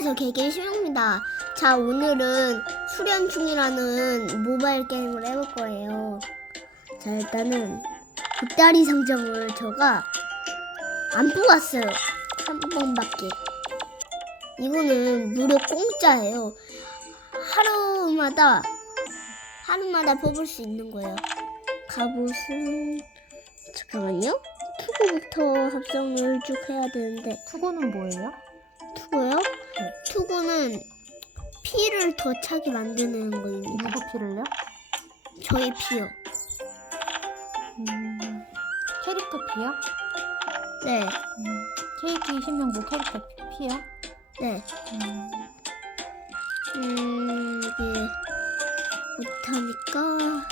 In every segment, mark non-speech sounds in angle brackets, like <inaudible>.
안녕하세요 개개시입니다. 자 오늘은 수련 중이라는 모바일 게임을 해볼 거예요. 자 일단은 보따리 상점을 제가 안 뽑았어요. 한 번밖에. 이거는 무료 공짜예요. 하루마다 하루마다 뽑을 수 있는 거예요. 갑옷은 잠깐만요. 투구부터 합성을 쭉 해야 되는데. 투고는 뭐예요? 투구요? 투구는 피를 더 차게 만드는 거입니다. 누구 피를요? 저의 피요. 음, 캐릭터 피요? 네, 음, KT 신명부 캐릭터 피요? 네. 음, 음, 이게 못하니까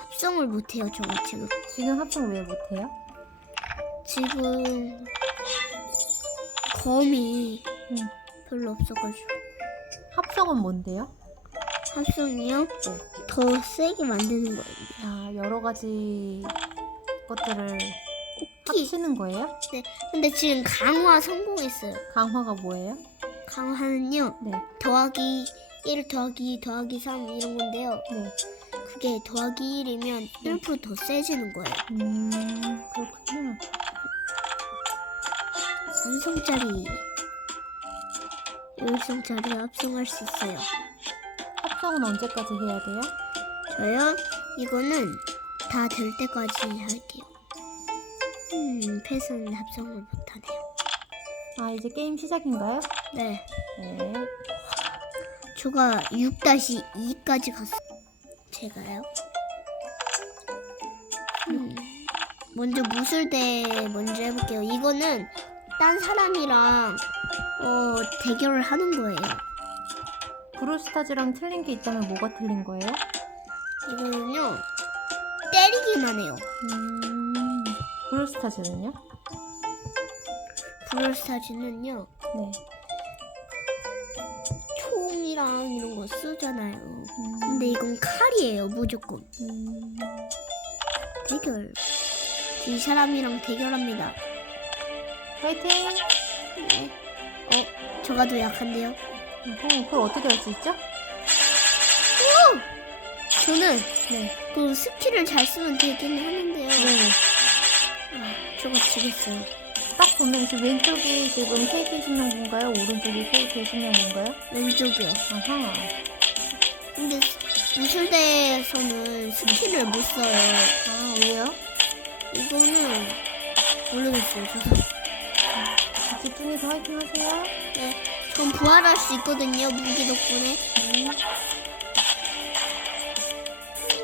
합성을 못해요, 저가 지금. 지금 합성 왜 못해요? 지금 검이 음, 별로 없어가지고. 합성은 뭔데요? 합성이요? 네. 더 세게 만드는 거예요. 아, 여러 가지 것들을 키. 합치는 거예요? 근데 지금 강화 성공했어요. 강화가 뭐예요? 강화는요, 네, 더하기 1 더하기 2 더하기 3 이런 건데요. 네. 그게 더하기 1이면 1%더 세지는 거예요. 음, 그렇군요. 산성짜리, 열성짜리 합성할 수 있어요. 합성은 언제까지 해야 돼요? 저요? 이거는 다 될 때까지 할게요. 음, 펫은 합성을 못하네요. 아, 이제 게임 시작인가요? 네, 네. 저가 6-2까지 갔어요. 제가요? 음, 먼저 무술대 먼저 해볼게요. 이거는 딴 사람이랑 어, 대결을 하는 거예요. 브롤스타즈랑 틀린 게 있다면 뭐가 틀린 거예요? 이거는요 때리기만 해요. 음, 브롤스타즈는요? 브롤스타즈는요 네. 총이랑 이런 거 쓰잖아요. 음, 근데 이건 칼이에요 무조건. 음, 대결. 이 사람이랑 대결합니다. 파이팅! 네. 어, 저가 더 약한데요? 어, 그걸 어떻게 할 수 있죠? 저는 네. 그 스킬을 잘 쓰면 되긴 하는데요. 네. 아, 저거 지겠어요. 딱 보면 지금 왼쪽이 지금 KT 신명군가요? 오른쪽이 KT 신명군가요? 왼쪽이요. 아하. 근데 스- 무술대에서는 스킬을 못 써요. 아, 왜요? 이거는 모르겠어요. 저도. 집중해서 화이팅 하세요. 네, 전 부활할 수 있거든요. 무기 덕분에. 네.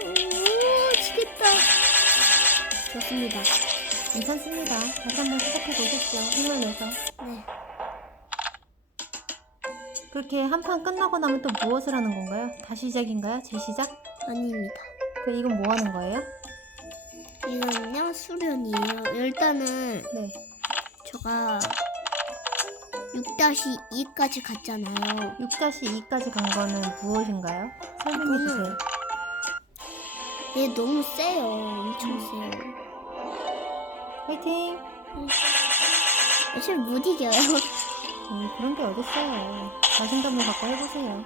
오, 지겠다. 좋습니다. 괜찮습니다. 다시 한번 시작해 보십시오. 힘을 내서. 네. 그렇게 한 판 끝나고 나면 또 무엇을 하는 건가요? 다시 시작인가요? 재시작? 아닙니다. 그 이건 뭐 하는 거예요? 이거는요, 수련이에요. 일단은 네. 제가 6-2까지 갔잖아요. 6-2까지 간 거는 무엇인가요? 설명해 이거는- 주세요. 얘 너무 세요. 엄청 세요. 화이팅! 사실 못 이겨요. 음, 그런 게 어딨어요. 자신감을 갖고 해보세요.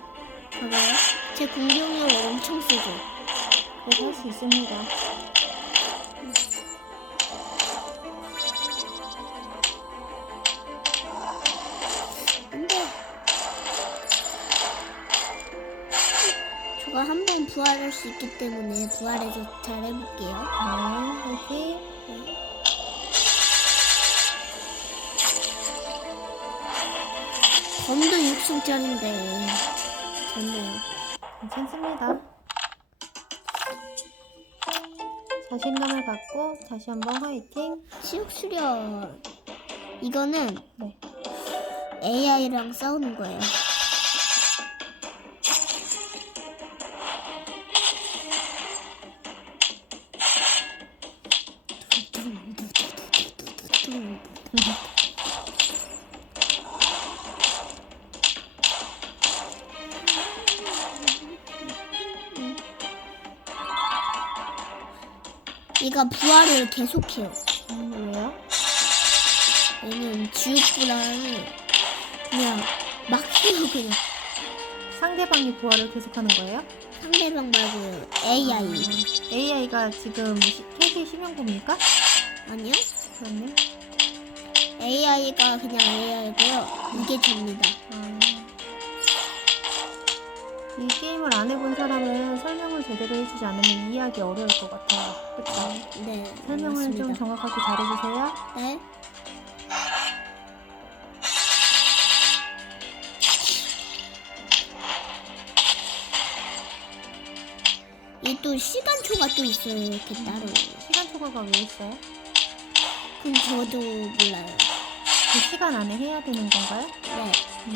봐봐요. 제 공격력 엄청 세죠. 그래도 할수 있습니다. 제가 한번 부활할 수 있기 때문에 부활해서 잘 해볼게요. 네, 화이팅! 검도 6승짜리인데 좋네요. 괜찮습니다. 자신감을 갖고 다시 한번 화이팅! 치욕 수련 이거는 네. AI랑 싸우는 거예요. 얘가 부활을 계속해요. 음, 왜요? 얘는 지옥불안을 그냥 막 쏘요 그냥 상대방이 부활을 계속하는 거예요? 상대방 말고 AI AI가 지금 시- KK 심형구입니까? 아니요? 그렇네. AI가 그냥 AI고요 이게 접니다 아. 이 게임을 안 해본 사람은 설명을 제대로 해주지 않으면 이해하기 어려울 것 같아요. 그렇죠? 네 설명을 좀 맞습니다. 정확하게 잘해주세요. 네 이 또 시간 초가 또 있어요 이렇게 따로 시간 초과가 왜 있어요? 그럼 저도 몰라요 그 시간 안에 해야 되는 건가요? 네 음.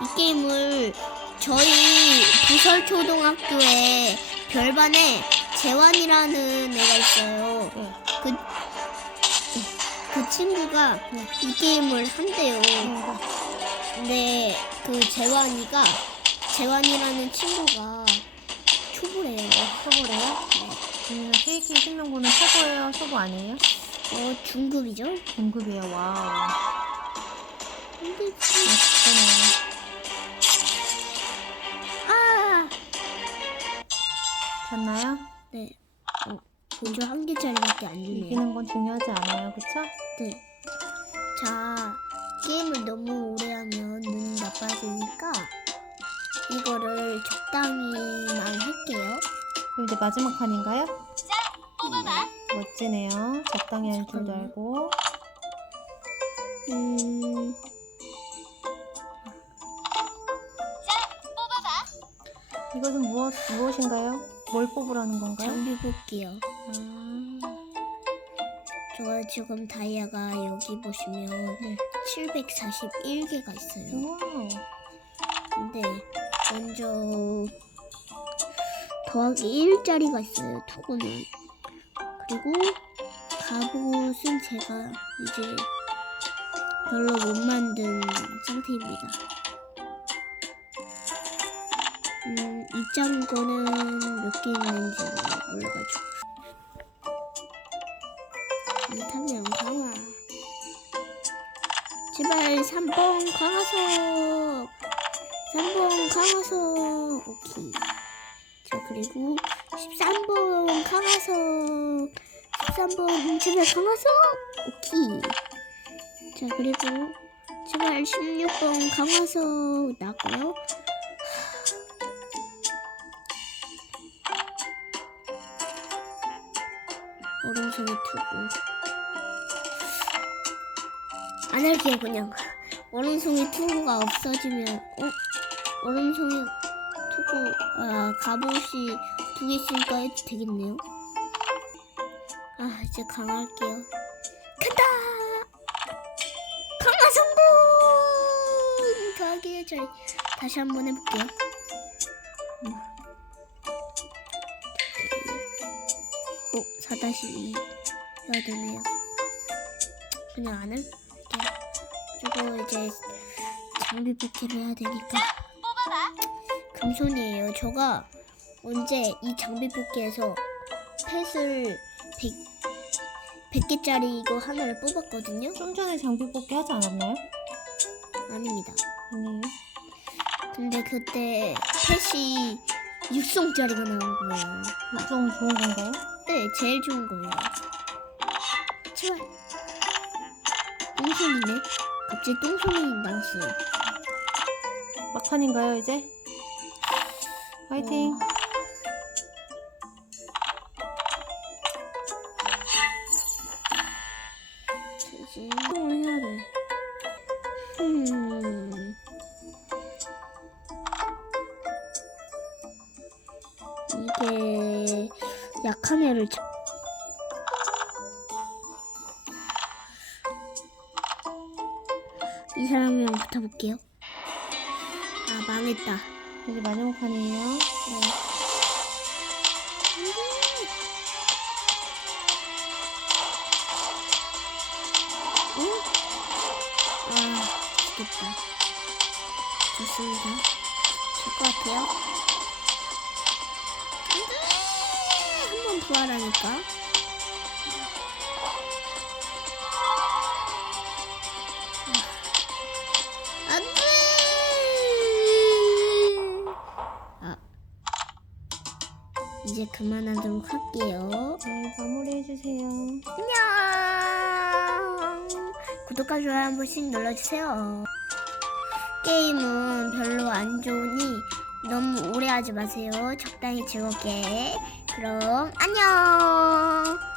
이 게임을 저희 부설초등학교에 별반에 재환이라는 애가 있어요. 네. 그, 그 친구가 이 게임을 한대요. 네. 근데 그 재환이가 재환이라는 친구가 초보래요. 초보래요? 그러면 KK 신명구는 초보예요? 초보 아니에요? 어 중급이죠? 중급이에요. 와우. 근데 아, 진- 진짜네요. 아, 졌나요? 네. 어, 보조 한 개짜리밖에 안 주네요. 이기는 건 중요하지 않아요. 그쵸? 네. 자, 게임을 너무 오래 하면 눈이 나빠지니까 이거를 적당히만 할게요. 그럼 이제 마지막 판인가요? 멋지네요. 적당히 할 줄도 잠깐만요. 알고. 음, 이것은 무엇, 무엇인가요? 뭘 뽑으라는 건가요? 장비 볼게요. 아, 저 지금 다이아가 여기 보시면 네. 741개가 있어요. 근데 먼저 더하기 1짜리가 있어요. 투구는. 그리고 갑옷은 제가 이제 별로 못 만든 상태입니다. 음, 입장 거는 몇 개 있는지 몰라가지고. 못하면 강화. 제발 3번 강화석. 3번 강화석. 오케이. 자, 그리고 13번 강화석. 13번 제발 강화석. 오케이. 자, 그리고 제발 16번 강화석 나고요. 얼음송이 투구. 안 할게요, 그냥. <laughs> 얼음송이 투구가 없어지면, 어? 얼음송이 투구, 아, 갑옷이 두개 있으니까 해도 되겠네요. 아, 이제 강할게요. 간다! 강화 성공! 가게 잘, 다시 한번 해볼게요. 음. 오, 4-2 해야 되네요. 그냥 안할 저거 이제 장비 뽑기를 해야 되니까. 금손이에요. 저가 언제 이 장비 뽑기에서 펫을 100, 100 개짜리 이거 하나를 뽑았거든요. 좀 전에 장비 뽑기 하지 않았나요? 아닙니다. 아니에요. 근데 그때 펫이 6성짜리가 나온 거예요. 육종 좋은 건가요? 네, 제일 좋은 거예요. 제발. 똥손이네. 갑자기 똥손이 나왔어요. 막판인가요, 이제? 화이팅! 어. 이제 똥을 해야 돼. 음. 이게 약한 애를 잡... 이 사람이랑 붙어볼게요. 아, 망했다. 여기 마지막 판이에요. 네. 응? 아, 좋겠다. 좋습니다. 좋을 것 같아요. 음? 한번 부활하니까. 이제 그만하도록 할게요. 네, 마무리해주세요. 안녕. 구독과 좋아요 한 번씩 눌러주세요. 게임은 별로 안 좋으니 너무 오래 하지 마세요. 적당히 즐겁게. 그럼 안녕.